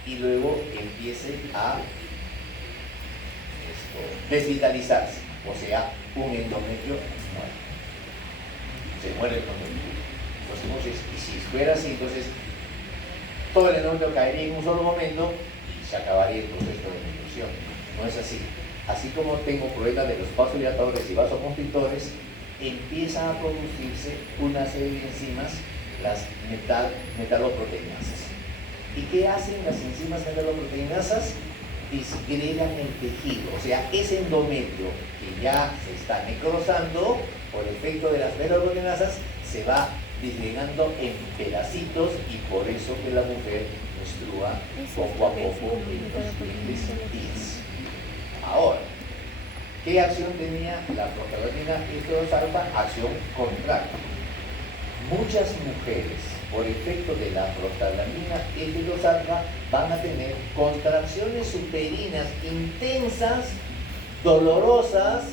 y luego empiece a desvitalizarse. O sea, un endometrio muere. Se muere el endometrio. Entonces, y si fuera así, entonces todo el endometrio caería en un solo momento y se acabaría el proceso de menstruación. No es así. Así como tengo problemas de los vasodilatadores y vasoconstrictores, empieza a producirse una serie de enzimas, las metaloproteinasas. ¿Y qué hacen las enzimas metaloproteinasas? Disgregan el tejido, o sea, ese endometrio que ya se está necrosando por efecto de las metaloproteinasas se va disgregando en pedacitos y por eso que la mujer menstrua poco a poco en los siguientes días. Ahora, ¿qué acción tenía la prostaglandina F2-alfa? Acción contraria. Muchas mujeres, por efecto de la prostaglandina F2-alfa, van a tener contracciones uterinas intensas, dolorosas,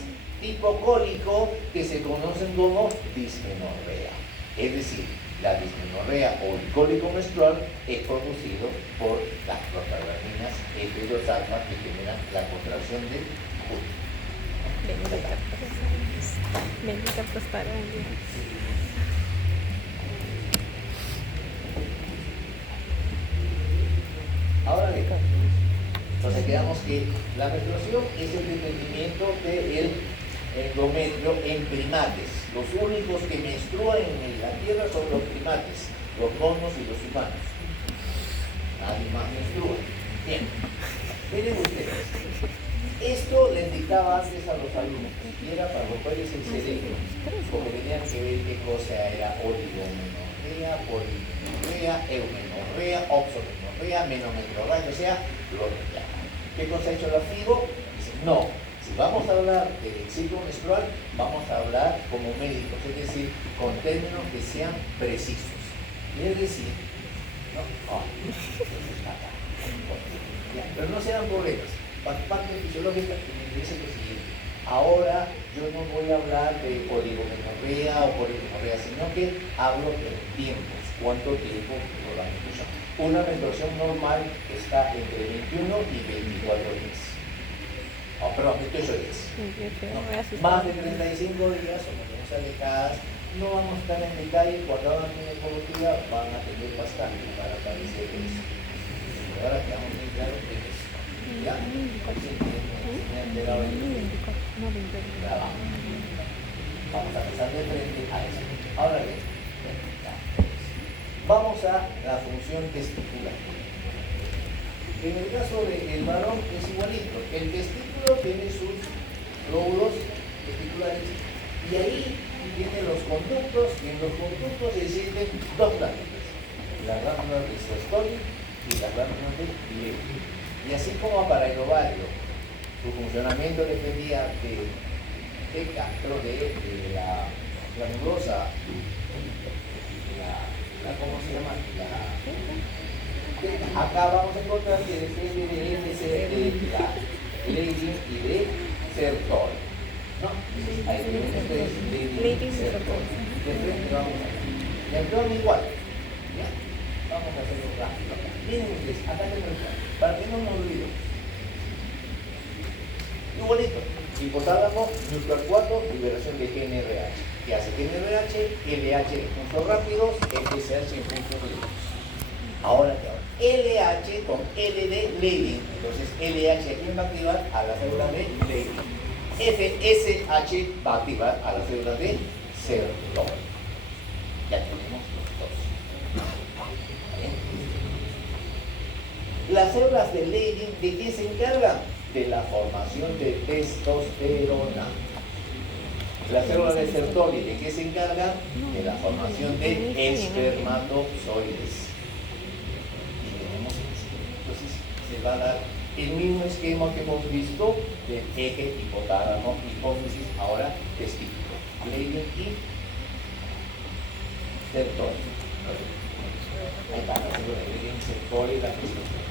tipo cólico, que se conocen como dismenorrea. Es decir, la dismenorrea o el cólico menstrual es producido por las prostaglandinas F2-alfa que generan la contracción del útero. Bendita prostaglandina. Ahora bien, entonces quedamos que la menstruación es el desprendimiento del endometrio en primates. Los únicos que menstruan en la Tierra son los primates, los monos y los humanos. Nadie más menstrua. Bien, miren ustedes. Esto les dictaba antes a los alumnos, y era para romperles el cerebro, porque tenían que ver qué cosa era oligomenorrea, polimenorrea, eumenorrea, oxomenorrea, menometrorragia, o sea, lo que llaman. ¿Qué cosa ha hecho la FIGO? Dice, no. Si vamos a hablar del ciclo menstrual, vamos a hablar como médicos, es decir, con términos que sean precisos. Es decir, ¿no? Pero no sean problemas. Parte fisiológica que me dice lo siguiente. Ahora yo no voy a hablar de oligomenorrea o polimenorrea, sino que hablo de tiempos. ¿Cuánto tiempo por la menstruación? Una menstruación normal está entre 21 y 24 días. perdón, 28 días. ¿No? Más de 35 días, o mujeres alejadas, no vamos a estar en detalle. Cuando hagan ginecología van a tener bastante para padecer eso. Ahora quedamos bien claro que es. ¿Ya? Me han quedado en vamos a pasar de frente a eso. Ahora bien, vamos a la función testicular. En el caso del varón es igualito. El testículo tiene sus lóbulos testiculares y ahí tiene los conductos, y en los conductos existen dos glándulas, las glándulas de Sertoli y las glándulas de Levy. Y así como para el ovario, su funcionamiento dependía de la granulosa, ¿cómo se llama? Acá vamos a encontrar que depende de la Leydig y de Sertoli. ¿No? Ahí tienen ustedes Leydig y Sertoli. De frente vamos a ver. Y el abdomen igual. ¿Ya? Vamos a hacerlo rápido acá. Miren ustedes, acá tenemos el plan. Para que no nos olvidemos. Igualito. Hipotálamo, núcleo 4, liberación de GNRH. ¿Qué hace GNRH? LH en impulsos rápidos, FSH en impulsos lentos. Ahora, LH con L de Leydig. Entonces, LH a quién va a activar? A la célula de Leydig. FSH va a activar a la célula de Sertoli. Ya tenemos los dos. Las células de Leydig, ¿de qué se encargan? De la formación de testosterona. Las células de Sertoli, ¿de qué se encargan? De la formación de espermatozoides. Y tenemos entonces se va a dar el mismo esquema que hemos visto del eje hipotálamo, hipófisis, ahora testículo. Leydig y Sertoli. Ahí está la célula de Leydig, Sertoli, la testosterona.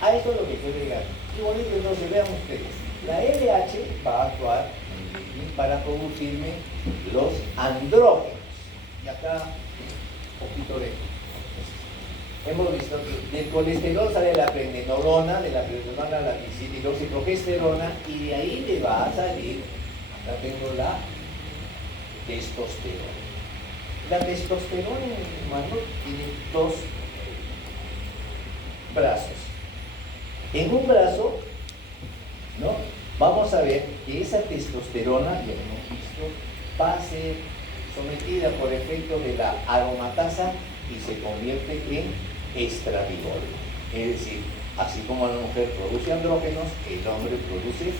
A eso es lo que quiero llegar. Y bonito, entonces vean ustedes, la LH va a actuar para producirme los andrógenos. Y acá, un poquito de... Hemos visto que del colesterol sale la pregnenolona, de la pregnenolona la diacilhidroxiprogesterona, y de ahí le va a salir, acá tengo la testosterona. La testosterona en el humano tiene dos brazos. En un brazo, ¿no? Vamos a ver que esa testosterona, ya hemos visto, va a ser sometida por efecto de la aromatasa y se convierte en estradiol. Es decir, así como la mujer produce andrógenos, el hombre produce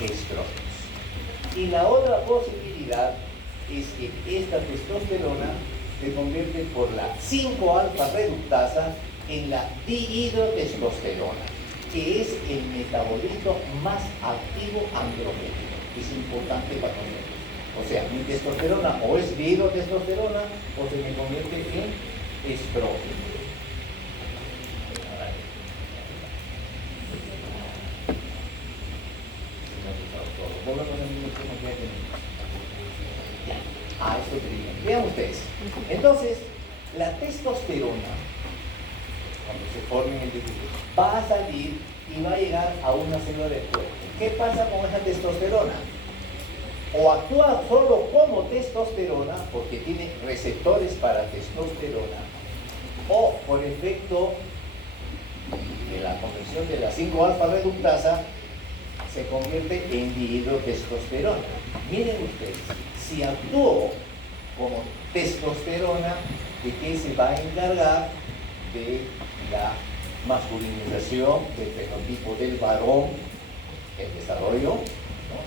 estrógenos. Y la otra posibilidad es que esta testosterona se convierte por la 5-alfa reductasa en la dihidrotestosterona, que es el metabolito más activo androgénico. Es importante para nosotros. O sea, mi testosterona o es dihidrotestosterona o se me convierte en estrógeno. A esto te digo. Vean ustedes. Entonces, la testosterona, cuando se forme en el tejido, va a salir y va a llegar a una célula del cuerpo. ¿Qué pasa con esa testosterona? O actúa solo como testosterona, porque tiene receptores para testosterona, o por efecto de la conversión de la 5-alfa reductasa, se convierte en dihidrotestosterona. Miren ustedes, si actúo como testosterona, ¿de qué se va a encargar? De la masculinización del fenotipo del varón, el desarrollo, ¿no?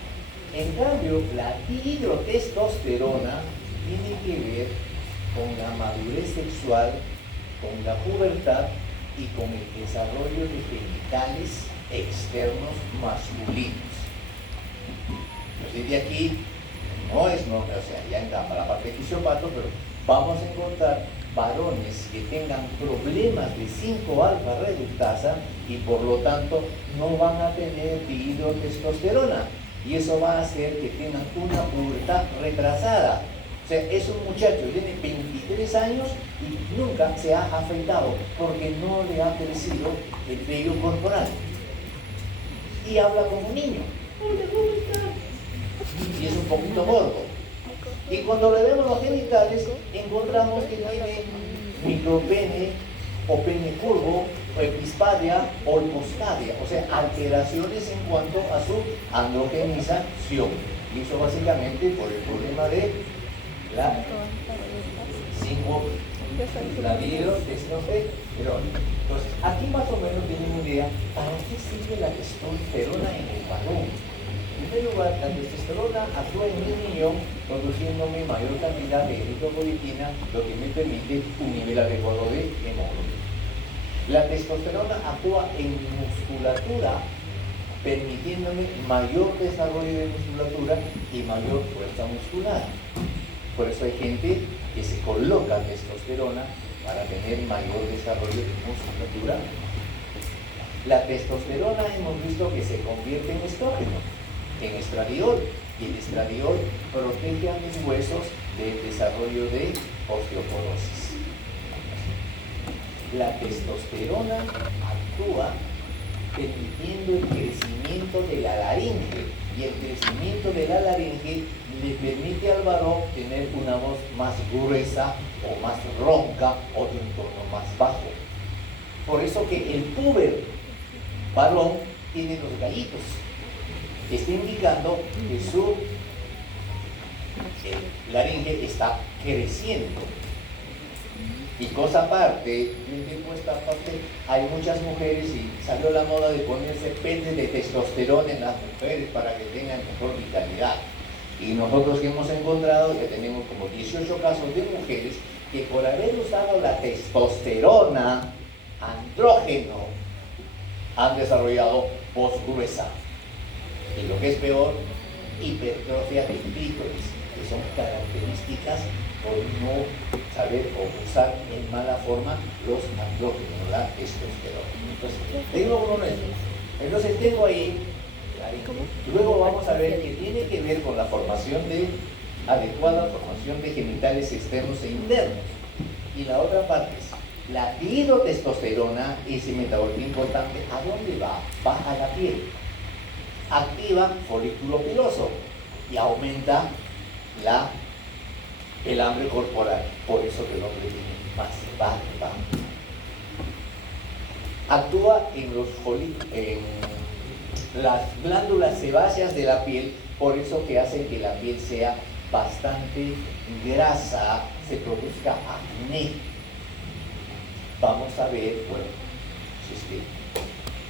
En cambio, la dihidrotestosterona tiene que ver con la madurez sexual, con la pubertad y con el desarrollo de genitales externos masculinos. Entonces, de aquí no es, o sea, ya entra para la parte de fisiopato, pero vamos a encontrar varones que tengan problemas de 5-alfa reductasa y por lo tanto no van a tener dihidrotestosterona, y eso va a hacer que tengan una pubertad retrasada. O sea, es un muchacho, tiene 23 años y nunca se ha afeitado porque no le ha crecido el vello corporal. y habla como un niño. Hola, ¿cómo está? Y es un poquito gordo. Y cuando le vemos los genitales, encontramos que tiene micropene o pene curvo o epispadia o hipospadia, o sea, alteraciones en cuanto a su androgenización. Y eso básicamente por el problema de la 5 la testosterona. Entonces, aquí más o menos tienen una idea para qué sirve la testosterona en el varón. En primer lugar, la testosterona actúa en mi riñón produciéndome mayor cantidad de eritropoyetina, lo que me permite un nivel adecuado de hemoglobina. La testosterona actúa en mi musculatura, permitiéndome mayor desarrollo de musculatura y mayor fuerza muscular. Por eso hay gente que se coloca testosterona para tener mayor desarrollo de musculatura. La testosterona hemos visto que se convierte en estrógeno, en estradiol, y el estradiol protege a mis huesos del desarrollo de osteoporosis. La testosterona actúa permitiendo el crecimiento de la laringe, y el crecimiento de la laringe le permite al varón tener una voz más gruesa o más ronca o de un tono más bajo. Por eso que el puber varón tiene los gallitos. Está indicando que su laringe está creciendo. Y cosa aparte, un tiempo esta parte, hay muchas mujeres y salió la moda de ponerse penes de testosterona en las mujeres para que tengan mejor vitalidad. Y nosotros que hemos encontrado, ya tenemos como 18 casos de mujeres que por haber usado la testosterona, andrógeno, han desarrollado voz gruesa. Y lo que es peor, hipertrofia de clítoris, que son características por no saber o usar en mala forma los andrógenos, la testosterona. Entonces, tengo uno de estos. Entonces tengo ahí, luego vamos a ver que tiene que ver con la formación de adecuada formación de genitales externos e internos. Y la otra parte es, la dihidrotestosterona, ese metabolito importante, ¿a dónde va? Va a la piel. Activa folículo piloso y aumenta el hambre corporal. Por eso que el hombre tiene más barba. Actúa en las glándulas sebáceas de la piel, por eso que hace que la piel sea bastante grasa, se produzca acné. Vamos a ver, bueno, si es que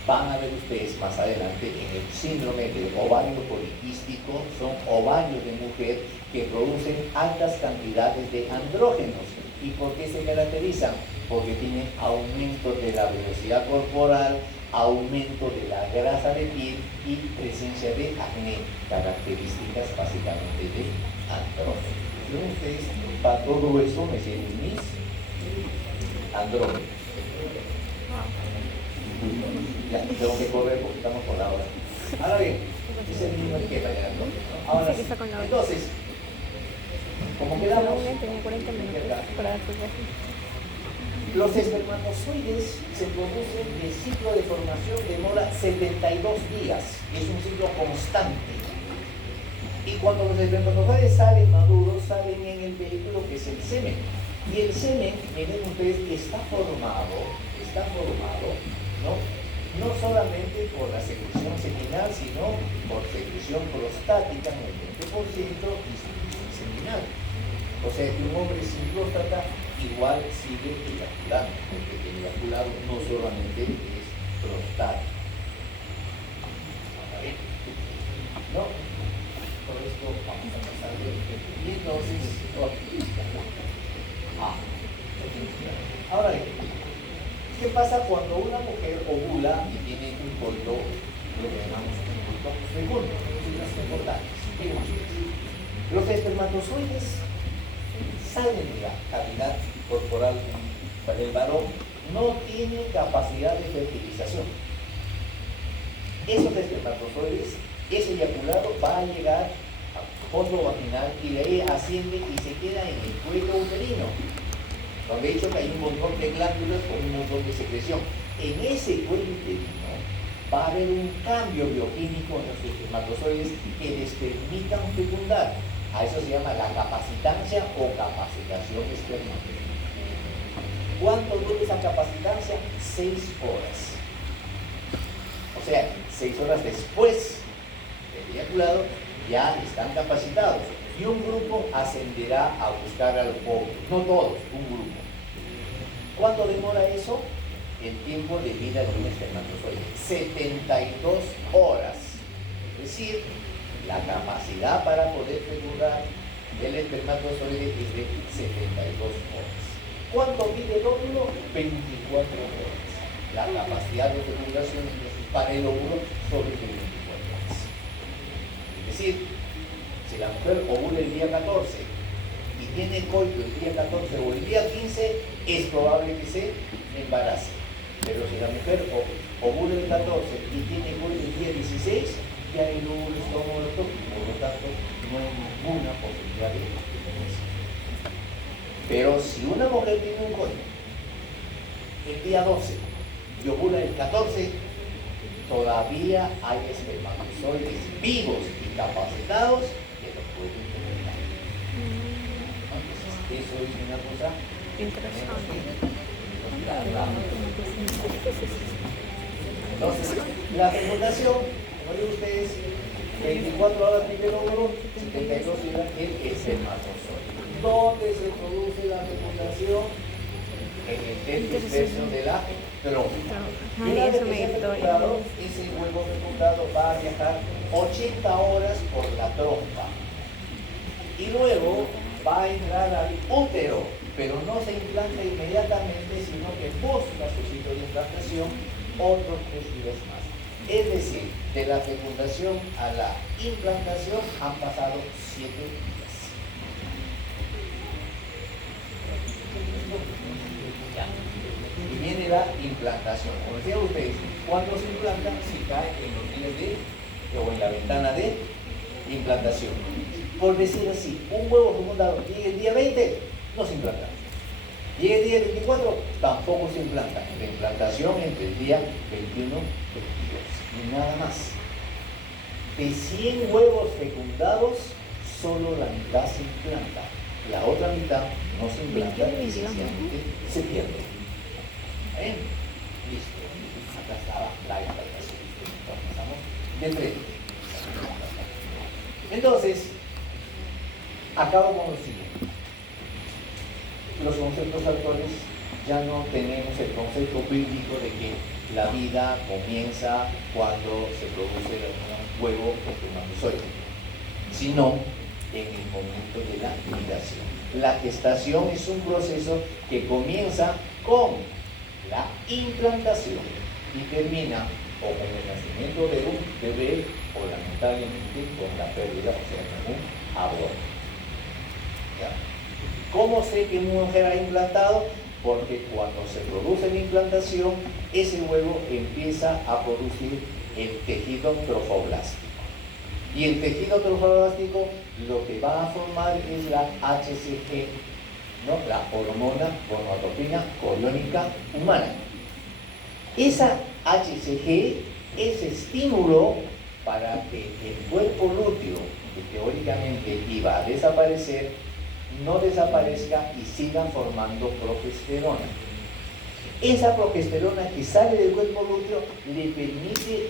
van a ver ustedes más adelante en el síndrome del ovario poliquístico, son ovarios de mujer que producen altas cantidades de andrógenos. ¿Y por qué se caracterizan? Porque tienen aumento de la velocidad corporal, aumento de la grasa de piel y presencia de acné, características básicamente de andrógenos. Entonces ustedes, para todo eso me sirven mis andrógenos. Ya, tengo que correr porque estamos por la hora. Ahora bien, es el mismo esquema ya, ¿no? Ahora sí. Entonces, como quedamos, tenía 40 minutos para dar su viaje. los espermatozoides se producen, el ciclo de formación demora 72 días, es un ciclo constante. Y cuando los espermatozoides salen maduros, salen en el vehículo que es el semen. Y el semen, miren ustedes, está formado, no solamente por la secreción seminal, sino por secreción prostática en el 20% y secreción seminal. O sea que un hombre sin próstata igual sigue eyaculando, porque el eyaculado no solamente es prostático. ¿No? Por esto vamos a pasar de y entonces, ahora bien, ¿qué pasa cuando una mujer ovula y tiene un coito, lo que llamamos un coito fecundo? Son importantes. Los espermatozoides salen de la cavidad corporal del varón, no tienen capacidad de fertilización. Esos espermatozoides, ese eyaculado va a llegar al fondo vaginal y de ahí asciende y se queda en el cuello uterino, donde he dicho que hay un montón de glándulas con un montón de secreción. En ese cuello uterino va a haber un cambio bioquímico en los espermatozoides que les permitan fecundar. A eso se llama la capacitancia o capacitación espermática. ¿Cuánto dura esa capacitancia? 6 horas. O sea, 6 horas después del eyaculado ya están capacitados. Y un grupo ascenderá a buscar al óvulo. No todos, un grupo. ¿Cuánto demora eso? El tiempo de vida de un espermatozoide. 72 horas. Es decir, la capacidad para poder fecundar del espermatozoide es de 72 horas. ¿Cuánto mide el óvulo? 24 horas. La capacidad de fecundación para el óvulo solo es de 24 horas. Es decir, si la mujer ovula el día 14 y tiene coito el día 14 o el día 15, es probable que se embarace. Pero si la mujer ovula el 14 y tiene coito el día 16, ya el óvulo está muerto, por lo tanto no hay ninguna posibilidad de embarazo. Pero si una mujer tiene un coito el día 12 y ovula el 14, todavía hay espermatozoides vivos y capacitados que lo pueden fecundar. Entonces, eso es una cosa Interesante. Entonces, la fecundación, como digo ustedes, 24 horas mide el óvulo, 72 horas el espermatozoide. ¿Dónde se produce la fecundación? En el testispecio de la trompa. Y una vez que se ha fecundado, ese huevo fecundado va a viajar 80 horas por la trompa. Y luego va a entrar al útero, pero no se implanta inmediatamente, sino que busca su sitio de implantación otros 3 días más. Es decir, de la fecundación a la implantación han pasado 7 días. Y viene la implantación. Como decían ustedes, cuando se implanta, se cae en los días o en la ventana de implantación. Por decir así, un huevo fecundado llega el día 20, no se implanta. Llega el día 24, tampoco se implanta. La implantación entre el día 21 y 22. Y nada más. De 100 huevos fecundados, solo la mitad se implanta. La otra mitad no se implanta y sencillamente se pierde. Listo. Acá estaba la implantación. Pasamos de frente. Entonces, acabo con lo siguiente. Los conceptos actuales ya no tenemos el concepto bíblico de que la vida comienza cuando se produce un huevo o espermatozoide, sino en el momento de la nidación. La gestación es un proceso que comienza con la implantación y termina o con el nacimiento de un bebé o lamentablemente con la pérdida, o sea, con un aborto. ¿Ya? ¿Cómo sé que una mujer ha implantado? Porque cuando se produce la implantación, ese huevo empieza a producir el tejido trofoblástico. Y el tejido trofoblástico lo que va a formar es la HCG, ¿no? La hormona gonadotropina coriónica humana. Esa HCG es estímulo para que el cuerpo lúteo, que teóricamente iba a desaparecer, no desaparezca y siga formando progesterona. Esa progesterona que sale del cuerpo lúteo le permite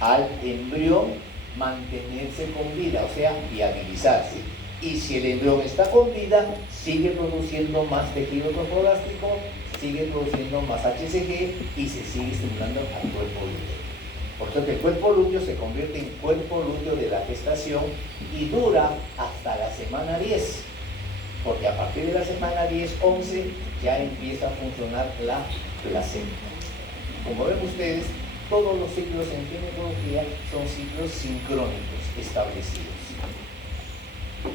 al embrión mantenerse con vida, o sea, viabilizarse. Y si el embrión está con vida, sigue produciendo más tejido trofoblástico, sigue produciendo más HCG y se sigue estimulando al cuerpo lúteo. Por eso que el cuerpo lúteo se convierte en cuerpo lúteo de la gestación y dura hasta la semana 10. Porque a partir de la semana 10-11 ya empieza a funcionar la placenta. Como ven ustedes, todos los ciclos en ginecología son ciclos sincrónicos establecidos.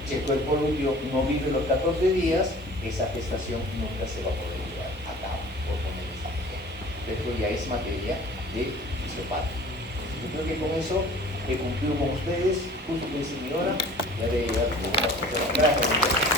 Si el cuerpo lúteo no vive los 14 días, esa gestación nunca se va a poder llevar a cabo, por poner esa materia. Esto ya es materia de fisiopatía. Yo creo que con eso he cumplido con ustedes, justo que es mi hora, ya de llegar con una persona. Gracias.